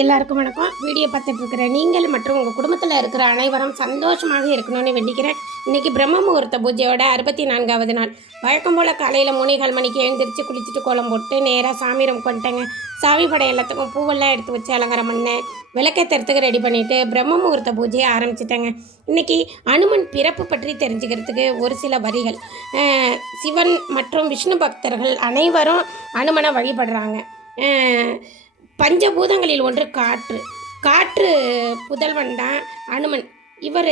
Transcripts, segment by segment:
எல்லாருக்கும் வணக்கம். வீடியோ பார்த்துட்டு இருக்கிற நீங்கள் மற்றும் உங்கள் குடும்பத்தில் இருக்கிற அனைவரும் சந்தோஷமாக இருக்கணும்னு வேண்டிக்கிறேன். இன்றைக்கி பிரம்ம முகூர்த்த பூஜையோட 64வது நாள். வழக்கம் போல் காலையில் 3:15 மணிக்கு எழுந்திரிச்சு குளிச்சுட்டு கோலம் போட்டு நேராக சாமி ரூம் கொண்டுட்டேங்க. சாமி படம் எல்லாத்துக்கும் பூவெல்லாம் எடுத்து வச்சு அலங்காரம் பண்ணேன். விளக்கேற்றுறதுக்கு ரெடி பண்ணிவிட்டு பிரம்ம முகூர்த்த பூஜையை ஆரம்பிச்சிட்டேங்க. இன்றைக்கி அனுமன் பிறப்பு பற்றி தெரிஞ்சுக்கிறதுக்கு ஒரு சில வரிகள். சிவன் மற்றும் விஷ்ணு பக்தர்கள் அனைவரும் அனுமனை வழிபடுறாங்க. பஞ்சபூதங்களில் ஒன்று காற்று புதல்வன் தான் அனுமன். இவர்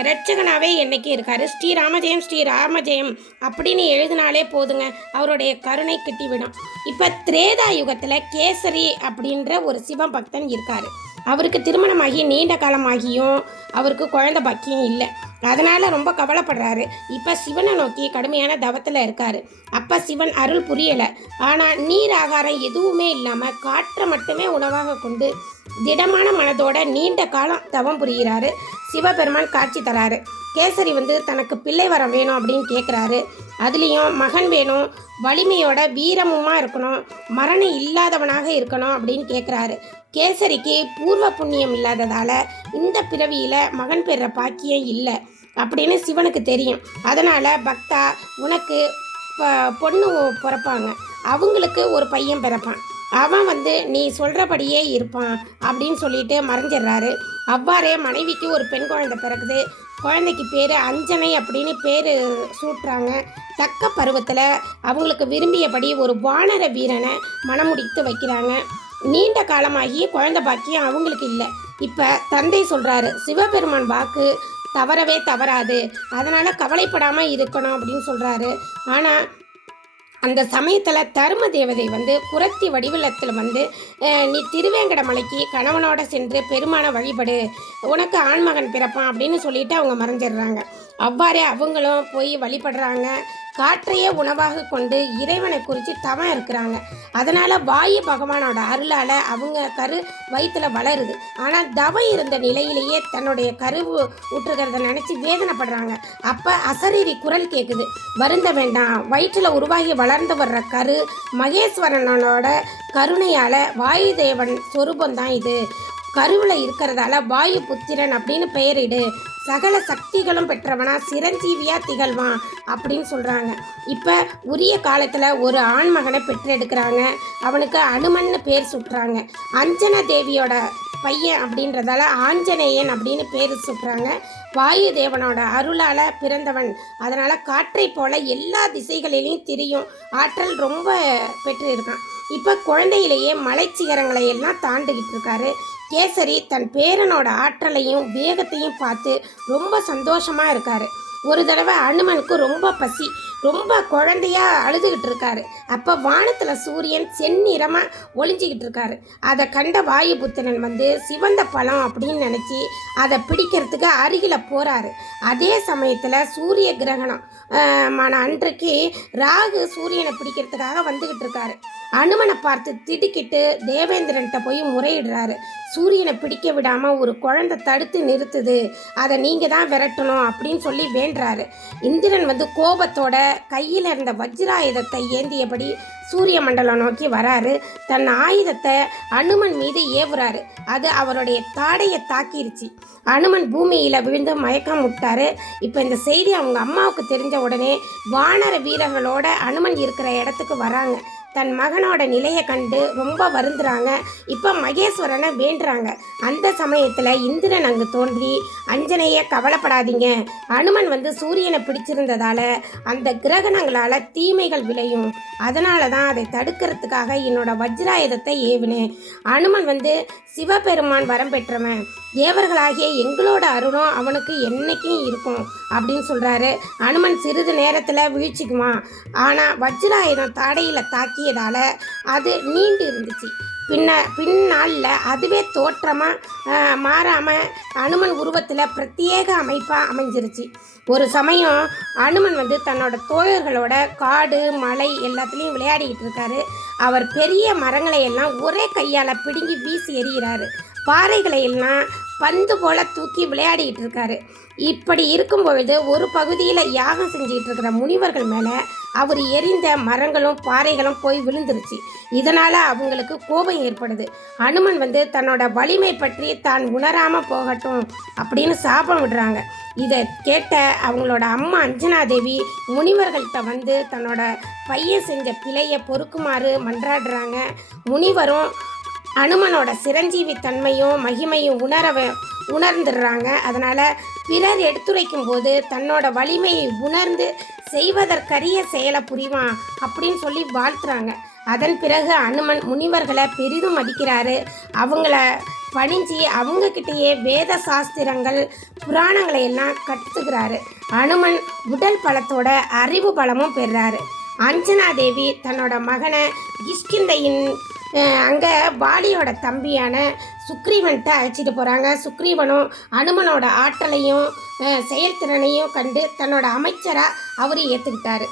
இரட்சகனாகவே என்றைக்கு இருக்கார். ஸ்ரீராமஜெயம் அப்படின்னு எழுதினாலே போதுங்க, அவருடைய கருணை கிட்டிவிடும். இப்போ திரேதா யுகத்தில் கேசரி அப்படின்ற ஒரு சிவபக்தன் இருக்கார். அவருக்கு திருமணமாகி நீண்ட காலமாகியும் அவருக்கு குழந்தை பாக்கியம் இல்லை. அதனால் ரொம்ப கவலைப்படுறாரு. இப்போ சிவனை நோக்கி கடுமையான தவத்தில் இருக்கார். அப்போ சிவன் அருள் புரியலை. ஆனால் நீர் ஆகாரம் எதுவுமே இல்லாமல் காற்றை மட்டுமே உணவாக கொண்டு திடமான மனதோட நீண்ட காலம் தவம் புரிகிறாரு. சிவபெருமான் காட்சி தராரு. கேசரி தனக்கு பிள்ளை வரம் வேணும் அப்படின்னு கேட்குறாரு. அதுலேயும் மகன் வேணும், வலிமையோட வீரமுமா இருக்கணும், மரணம் இல்லாதவனாக இருக்கணும் அப்படின்னு கேட்குறாரு. கேசரிக்கு பூர்வ புண்ணியம் இல்லாததால் இந்த பிறவியில் மகன் பெற பாக்கியம் இல்லை அப்படின்னு சிவனுக்கு தெரியும். அதனால் பக்தா, உனக்கு பொண்ணு பிறப்பாங்க, அவங்களுக்கு ஒரு பையன் பிறப்பான், அவன் நீ சொல்கிறபடியே இருப்பான் அப்படின்னு சொல்லிட்டு மறைஞ்சிடுறாரு. அவ்வாறே மனைவிக்கு ஒரு பெண் குழந்தை பிறகுது. குழந்தைக்கு பேர் அஞ்சனை அப்படின்னு பேர் சூட்டுறாங்க. தக்க பருவத்தில் அவங்களுக்கு விரும்பியபடி ஒரு வானர வீரனை மணமுடித்து வைக்கிறாங்க. நீண்ட காலமாகி குழந்தை பாக்கியம் அவங்களுக்கு இல்லை. இப்போ தந்தை சொல்கிறாரு, சிவபெருமான் வாக்கு தவறவே தவறாது, அதனால் கவலைப்படாமல் இருக்கணும் அப்படின்னு சொல்கிறாரு. ஆனால் அந்த சமயத்தில் தர்ம தேவதை குரத்தி வடிவலத்தில் நீ திருவேங்கட மலைக்கு கணவனோட சென்று பெருமானை வழிபடு, உனக்கு ஆண்மகன் பிறப்பான் அப்படின்னு சொல்லிட்டு அவங்க மறைஞ்சிடுறாங்க. அவ்வாறே அவங்களும் போய் வழிபடுறாங்க. காற்றையே உணவாக கொண்டு இறைவனை குறித்து தவம் இருக்கிறாங்க. அதனால் வாயு பகவானோட அருளால் அவங்க கரு வயிற்றில் வளருது. ஆனால் தவம் இருந்த நிலையிலேயே தன்னுடைய கரு விட்டுருக்கிறத நினச்சி வேதனைப்படுறாங்க. அப்போ அசரீரி குரல் கேட்குது, வருந்த வேண்டாம், வயிற்றில் உருவாகி வளர்ந்து வர்ற கரு மகேஸ்வரனோட கருணையால் வாயு தேவன் சொரூபந்தான் இது, கருவில் இருக்கிறதால வாயு புத்திரன் அப்படின்னு பெயரிடு, சகல சக்திகளும் பெற்றவனா சிரஞ்சீவியா திகழ்வான் அப்படின்னு சொல்கிறாங்க. இப்போ உரிய காலத்தில் ஒரு ஆண்மகனை பெற்றெடுக்கிறாங்க. அவனுக்கு அனுமன்னு பேர் சுட்டுறாங்க. அஞ்சன தேவியோட பையன் அப்படின்றதால ஆஞ்சநேயன் அப்படின்னு பேர் சுட்டுறாங்க. வாயு தேவனோட அருளால் பிறந்தவன், அதனால் காற்றை போல எல்லா திசைகளிலையும் திரியும் ஆற்றல் ரொம்ப பெற்று இருக்கான். இப்போ குழந்தையிலேயே மலைச்சிகரங்களை எல்லாம் தாண்டிக்கிட்டு இருக்காரு. கேசரி தன் பேரனோட ஆற்றலையும் வேகத்தையும் பார்த்து ரொம்ப சந்தோஷமாக இருக்கார். ஒரு தடவை அனுமனுக்கு ரொம்ப பசி, ரொம்ப குழந்தையாக அழுதுகிட்டு இருக்காரு. அப்போ வானத்தில் சூரியன் செந்நிறமாக ஒளிஞ்சிக்கிட்டு இருக்காரு. அதை கண்ட வாயுபுத்திரன் சிவந்த பழம் அப்படின்னு நினச்சி அதை பிடிக்கிறதுக்கு அருகில் போகிறாரு. அதே சமயத்தில் சூரிய கிரகணம் அன்றைக்கு ராகு சூரியனை பிடிக்கிறதுக்காக வந்துக்கிட்டு இருக்காரு. அனுமனை பார்த்து திடுக்கிட்டு தேவேந்திரன்கிட்ட போய் முறையிடுறாரு. சூரியனை பிடிக்க விடாமல் ஒரு குழந்தை தடுத்து நிறுத்துது, அதை நீங்கள் தான் விரட்டணும் அப்படின்னு சொல்லி வேண்டுறாரு. இந்திரன் கோபத்தோட கையில் இருந்த வஜ்ராயுதத்தை ஏந்தியபடி சூரிய மண்டலம் நோக்கி வராரு. தன் ஆயுதத்தை அனுமன் மீது ஏவுறாரு. அது அவருடைய தாடையை தாக்கிருச்சு. அனுமன் பூமியில் விழுந்து மயக்கம் விட்டாரு. இப்போ இந்த செய்தி அவங்க அம்மாவுக்கு தெரிஞ்ச உடனே வானர வீரர்களோட அனுமன் இருக்கிற இடத்துக்கு வராங்க. தன் மகனோட நிலையை கண்டு ரொம்ப வருந்துறாங்க. இப்போ மகேஸ்வரனை வேண்டுறாங்க. அந்த சமயத்தில் இந்திரன் அங்கு தோன்றி, அஞ்சனைய கவலைப்படாதீங்க, அனுமன் சூரியனை பிடிச்சிருந்ததால் அந்த கிரகணங்களால் தீமைகள் விளையும், அதனால தான் அதை தடுக்கிறதுக்காக என்னோட வஜ்ராயுதத்தை ஏவினேன். அனுமன் சிவபெருமான் வரம் பெற்றவன், தேவர்களாகிய எங்களோட அருளும் அவனுக்கு என்னைக்கும் இருக்கும் அப்படின்னு சொல்கிறாரு. அனுமன் சிறிது நேரத்தில் வீழ்ச்சிக்குவான். ஆனால் வஜ்ராயுதம் தாடையில் தாக்கியதால் அது நீண்டு இருந்துச்சு. பின்னாளில் அதுவே தோற்றமாக மாறாமல் அனுமன் உருவத்தில் பிரத்யேக அமைப்பாக அமைஞ்சிருச்சு. ஒரு சமயம் அனுமன் தன்னோட தோழர்களோட காடு மலை எல்லாத்துலேயும் விளையாடிக்கிட்டு இருக்காரு. அவர் பெரிய மரங்களை எல்லாம் ஒரே கையால் பிடுங்கி வீசி எறிகிறாரு. பாறைகளை எல்லாம் பந்து போல தூக்கி விளையாடிக்கிட்டு இருக்காரு. இப்படி இருக்கும் பொழுது ஒரு பகுதியில் யாகம் செஞ்சுக்கிட்டு இருக்கிற முனிவர்கள் மேலே அவர் எரிந்த மரங்களும் பாறைகளும் போய் விழுந்துருச்சு. இதனால் அவங்களுக்கு கோபம் ஏற்படுது. அனுமன் வந்து தன்னோட வலிமை பற்றி தான் உணராமல் போகட்டும் அப்படின்னு சாபம் விடுறாங்க. இதை கேட்ட அவங்களோட அம்மா அஞ்சனாதேவி முனிவர்கள்ட்ட வந்து தன்னோட பையன் செஞ்ச பிழையை பொறுக்குமாறு மன்றாடுறாங்க. முனிவரும் அனுமனோட சிரஞ்சீவி தன்மையும் மகிமையும் உணர்ந்துடுறாங்க. அதனால் பிறர் எடுத்துரைக்கும் போது தன்னோட வலிமையை உணர்ந்து செய்வதற்கரிய செயலை புரிவான் அப்படின்னு சொல்லி வாழ்த்துறாங்க. அதன் பிறகு அனுமன் முனிவர்களை பெரிதும் மதிக்கிறாரு. அவங்கள பணிஞ்சு அவங்கக்கிட்டேயே வேத சாஸ்திரங்கள் புராணங்களை எல்லாம் கற்றுக்கிறாரு. அனுமன் உடல் பலத்தோட அறிவு பலமும் பெறுறாரு. அஞ்சனாதேவி தன்னோட மகனை கிஷ்கிந்தையின் அங்கே வாலியோட தம்பியான சுக்ரீவன்கிட்ட அழைச்சிட்டு போகிறாங்க. சுக்ரீவனும் அனுமனோட ஆற்றலையும் செயல்திறனையும் கண்டு தன்னோட அமைச்சராக அவர் ஏற்றுக்கிட்டாரு.